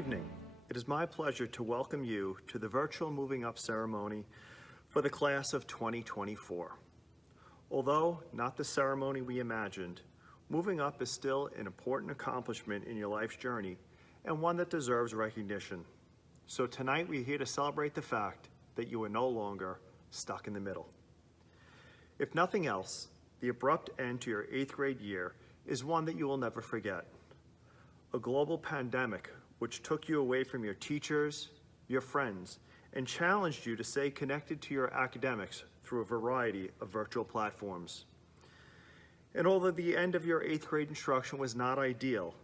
evening. It is my pleasure to welcome you to the virtual moving up ceremony for the class of 2024. Although not the ceremony we imagined, moving up is still an important accomplishment in your life's journey and one that deserves recognition. So tonight we're here to celebrate the fact that you are no longer stuck in the middle. If nothing else, the abrupt end to your 8th grade year is one that you will never forget. A global pandemic which took you away from your teachers, your friends, and challenged you to stay connected to your academics through a variety of virtual platforms. And although the end of your 8th grade instruction was not ideal,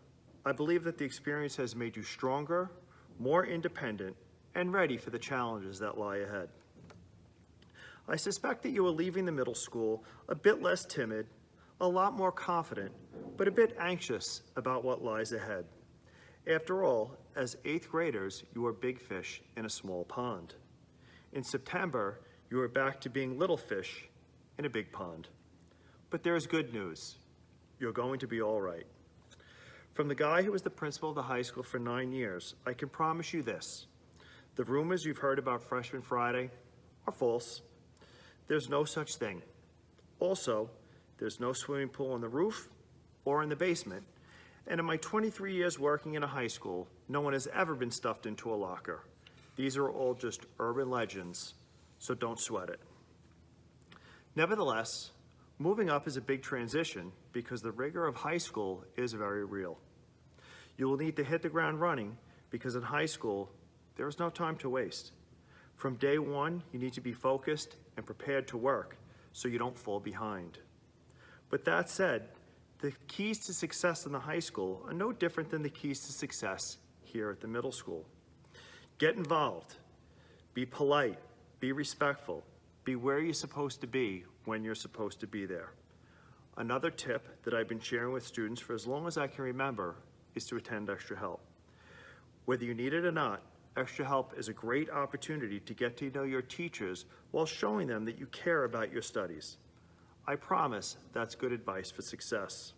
I believe that the experience has made you stronger, more independent, and ready for the challenges that lie ahead. I suspect that you are leaving the middle school a bit less timid, a lot more confident, but a bit anxious about what lies ahead. After all, as 8th graders, you are big fish in a small pond. In September, you are back to being little fish in a big pond. But there is good news. You're going to be all right. From the guy who was the principal of the high school for 9 years, I can promise you this. The rumors you've heard about Freshman Friday are false. There's no such thing. Also, there's no swimming pool on the roof or in the basement. And in my 23 years working in a high school, no one has ever been stuffed into a locker. These are all just urban legends, so don't sweat it. Nevertheless, moving up is a big transition because the rigor of high school is very real. You will need to hit the ground running because in high school, there is no time to waste. From day one, you need to be focused and prepared to work so you don't fall behind. But that said, the keys to success in the high school are no different than the keys to success here at the middle school. Get involved, be polite, be respectful, be where you're supposed to be when you're supposed to be there. Another tip that I've been sharing with students for as long as I can remember is to attend extra help. Whether you need it or not, extra help is a great opportunity to get to know your teachers while showing them that you care about your studies. I promise that's good advice for success.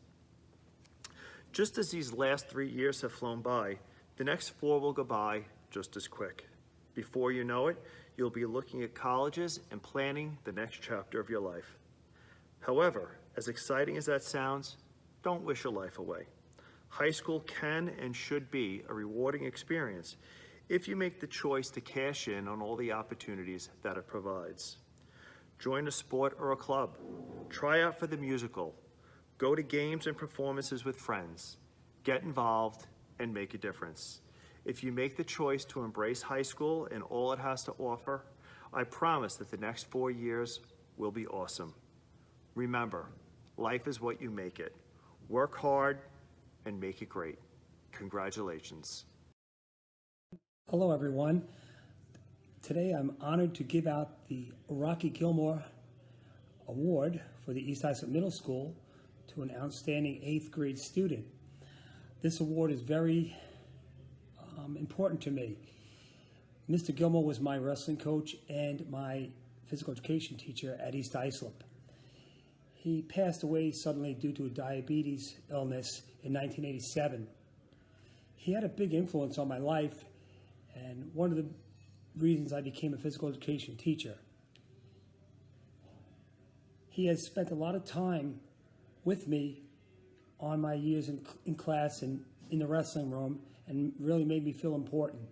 Just as these last 3 years have flown by, the next 4 will go by just as quick. Before you know it, you'll be looking at colleges and planning the next chapter of your life. However, as exciting as that sounds, don't wish your life away. High school can and should be a rewarding experience if you make the choice to cash in on all the opportunities that it provides. Join a sport or a club, try out for the musical, go to games and performances with friends, get involved, and make a difference. If you make the choice to embrace high school and all it has to offer, I promise that the next 4 years will be awesome. Remember, life is what you make it. Work hard and make it great. Congratulations. Hello, everyone. Today, I'm honored to give out the Rocky Gilmore Award for the East Islip Middle School to an outstanding 8th grade student. This award is very important to me. Mr. Gilmore was my wrestling coach and my physical education teacher at East Islip. He passed away suddenly due to a diabetes illness in 1987. He had a big influence on my life, and one of the reasons I became a physical education teacher. He has spent a lot of time with me on my years in class and in the wrestling room and really made me feel important.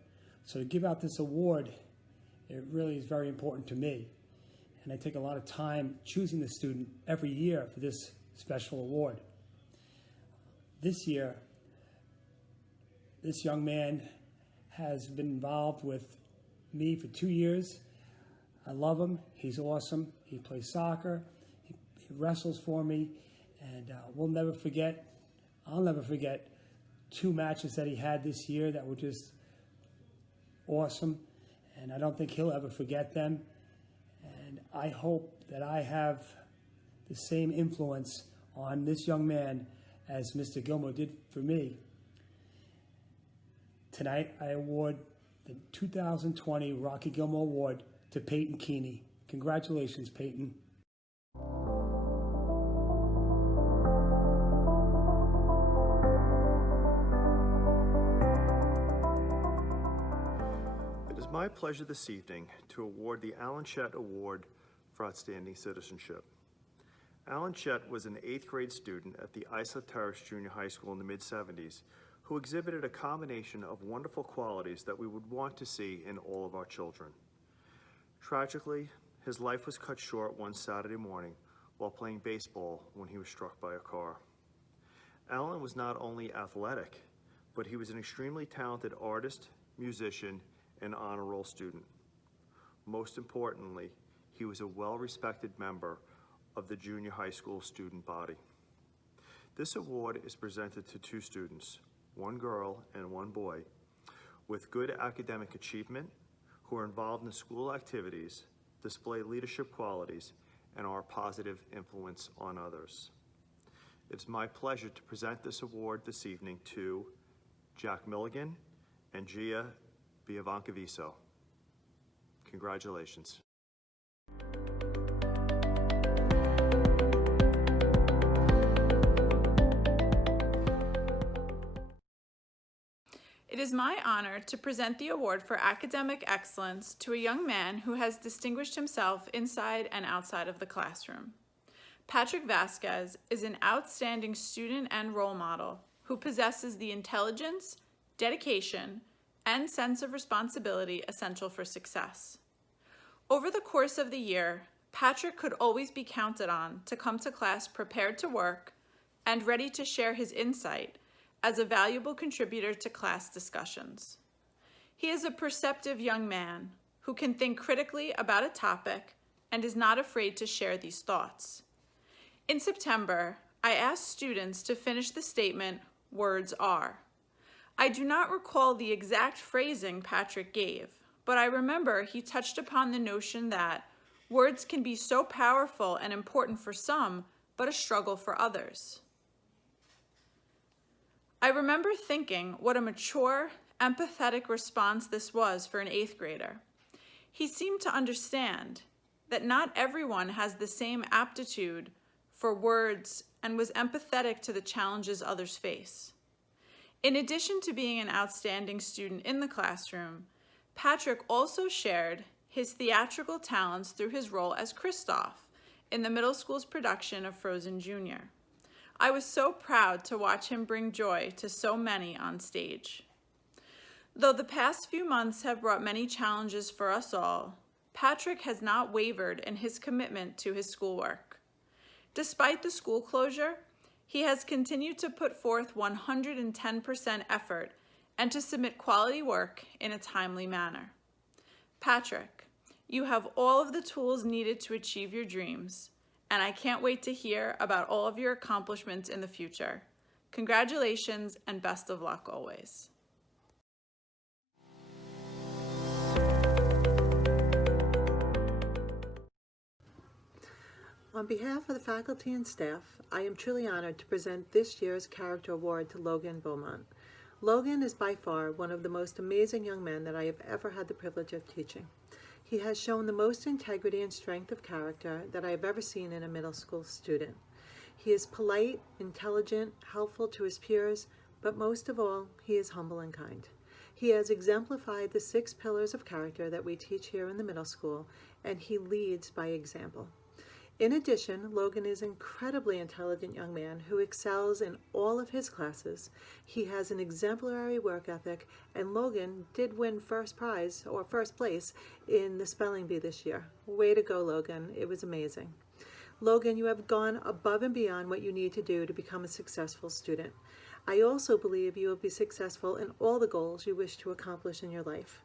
So to give out this award, it really is very important to me. And I take a lot of time choosing the student every year for this special award. This year, this young man has been involved with me for 2 years. I love him. He's awesome. He plays soccer. He wrestles for me. And I'll never forget 2 matches that he had this year that were just awesome. And I don't think he'll ever forget them. And I hope that I have the same influence on this young man as Mr. Gilmore did for me. Tonight, I award the 2020 Rocky Gilmore Award to Peyton Keeney. Congratulations, Peyton. my pleasure this evening to award the Alan Chet Award for Outstanding Citizenship. Alan Chet was an 8th grade student at the Islip Terrace Junior High School in the mid-70s who exhibited a combination of wonderful qualities that we would want to see in all of our children. Tragically, his life was cut short one Saturday morning while playing baseball when he was struck by a car. Alan was not only athletic, but he was an extremely talented artist, musician, and honor roll student. Most importantly, he was a well-respected member of the junior high school student body. This award is presented to 2 students, 1 girl and 1 boy, with good academic achievement, who are involved in school activities, display leadership qualities, and are a positive influence on others. It's my pleasure to present this award this evening to Jack Milligan and Gia Biavancaviso. Congratulations. It is my honor to present the award for academic excellence to a young man who has distinguished himself inside and outside of the classroom. Patrick Vasquez is an outstanding student and role model who possesses the intelligence, dedication, and sense of responsibility essential for success. Over the course of the year, Patrick could always be counted on to come to class prepared to work and ready to share his insight as a valuable contributor to class discussions. He is a perceptive young man who can think critically about a topic and is not afraid to share these thoughts. In September, I asked students to finish the statement, "Words are." I do not recall the exact phrasing Patrick gave, but I remember he touched upon the notion that words can be so powerful and important for some, but a struggle for others. I remember thinking what a mature, empathetic response this was for an 8th grader. He seemed to understand that not everyone has the same aptitude for words and was empathetic to the challenges others face. In addition to being an outstanding student in the classroom, Patrick also shared his theatrical talents through his role as Kristoff in the middle school's production of Frozen Jr. I was so proud to watch him bring joy to so many on stage. Though the past few months have brought many challenges for us all, Patrick has not wavered in his commitment to his schoolwork. Despite the school closure, he has continued to put forth 110% effort and to submit quality work in a timely manner. Patrick, you have all of the tools needed to achieve your dreams, and I can't wait to hear about all of your accomplishments in the future. Congratulations and best of luck always. On behalf of the faculty and staff, I am truly honored to present this year's Character Award to Logan Beaumont. Logan is by far one of the most amazing young men that I have ever had the privilege of teaching. He has shown the most integrity and strength of character that I have ever seen in a middle school student. He is polite, intelligent, helpful to his peers, but most of all, he is humble and kind. He has exemplified the 6 pillars of character that we teach here in the middle school, and he leads by example. In addition, Logan is an incredibly intelligent young man who excels in all of his classes. He has an exemplary work ethic, and Logan did win first place in the spelling bee this year. Way to go, Logan. It was amazing. Logan, you have gone above and beyond what you need to do to become a successful student. I also believe you will be successful in all the goals you wish to accomplish in your life.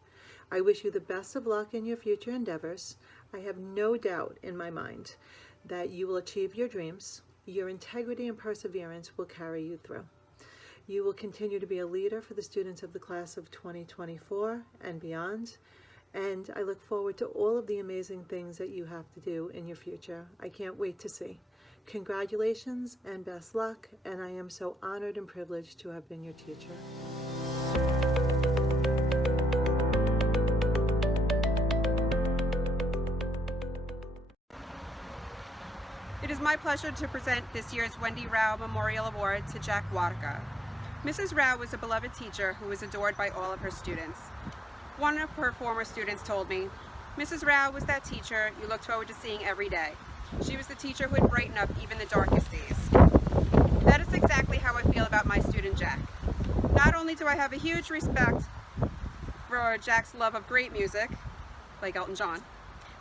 I wish you the best of luck in your future endeavors. I have no doubt in my mind that you will achieve your dreams. Your integrity and perseverance will carry you through. You will continue to be a leader for the students of the class of 2024 and beyond. And I look forward to all of the amazing things that you have to do in your future. I can't wait to see. Congratulations and best luck, and I am so honored and privileged to have been your teacher. It is my pleasure to present this year's Wendy Rao Memorial Award to Jack Warka. Mrs. Rao was a beloved teacher who was adored by all of her students. One of her former students told me, "Mrs. Rao was that teacher you looked forward to seeing every day. She was the teacher who would brighten up even the darkest days." That is exactly how I feel about my student Jack. Not only do I have a huge respect for Jack's love of great music, like Elton John,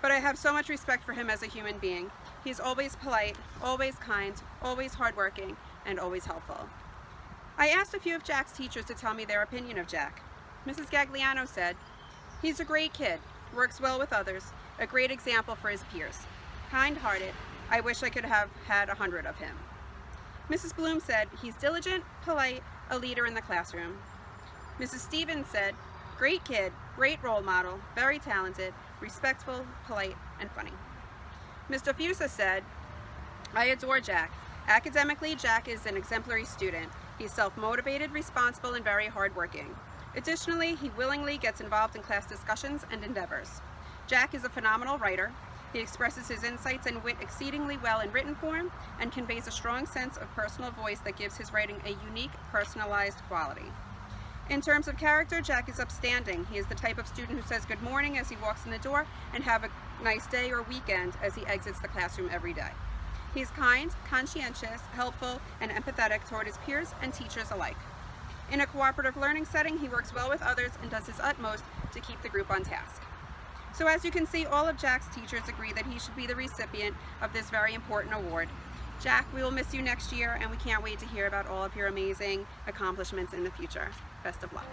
but I have so much respect for him as a human being. He's always polite, always kind, always hardworking, and always helpful. I asked a few of Jack's teachers to tell me their opinion of Jack. Mrs. Gagliano said, "He's a great kid, works well with others, a great example for his peers. Kind-hearted, I wish I could have had 100 of him." Mrs. Bloom said, "He's diligent, polite, a leader in the classroom." Mrs. Stevens said, "Great kid, great role model, very talented, respectful, polite, and funny." Mr. Fusa said, "I adore Jack. Academically, Jack is an exemplary student. He's self-motivated, responsible, and very hardworking. Additionally, he willingly gets involved in class discussions and endeavors. Jack is a phenomenal writer. He expresses his insights and wit exceedingly well in written form and conveys a strong sense of personal voice that gives his writing a unique, personalized quality. In terms of character, Jack is upstanding. He is the type of student who says good morning as he walks in the door and have a nice day or weekend as he exits the classroom every day. He's kind, conscientious, helpful, and empathetic toward his peers and teachers alike. In a cooperative learning setting, he works well with others and does his utmost to keep the group on task." So as you can see, all of Jack's teachers agree that he should be the recipient of this very important award. Jack, we will miss you next year, and we can't wait to hear about all of your amazing accomplishments in the future. Best of luck.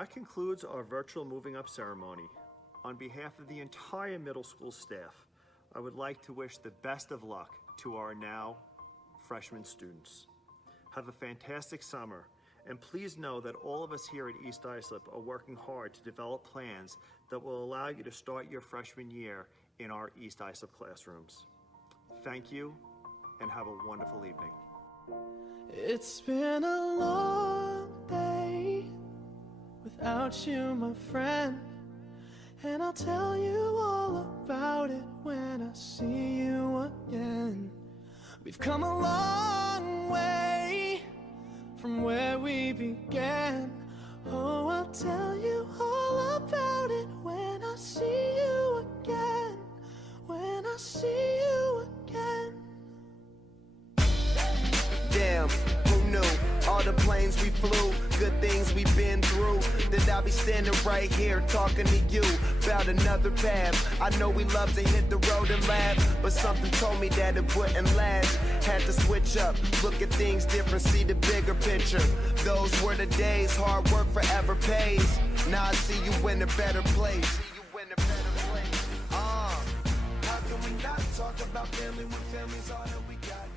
That concludes our virtual moving up ceremony. On behalf of the entire middle school staff, I would like to wish the best of luck to our now freshman students. Have a fantastic summer, and please know that all of us here at East Islip are working hard to develop plans that will allow you to start your freshman year in our East Islip classrooms. Thank you, and have a wonderful evening. It's been a long day without you, my friend, and I'll tell you all about it when I see you again. We've come a long way from where we began. Oh, I'll tell you all about it when I see you again. When I see you again. Damn, who knew? All the planes we flew, good things we've been through. That I'll be standing right here talking to you about another path. I know we love to hit the road and laugh, but something told me that it wouldn't last. Had to switch up, look at things different, see the bigger picture. Those were the days, hard work forever pays. Now I see you in a better place. How can we not talk about family when family's all that we got?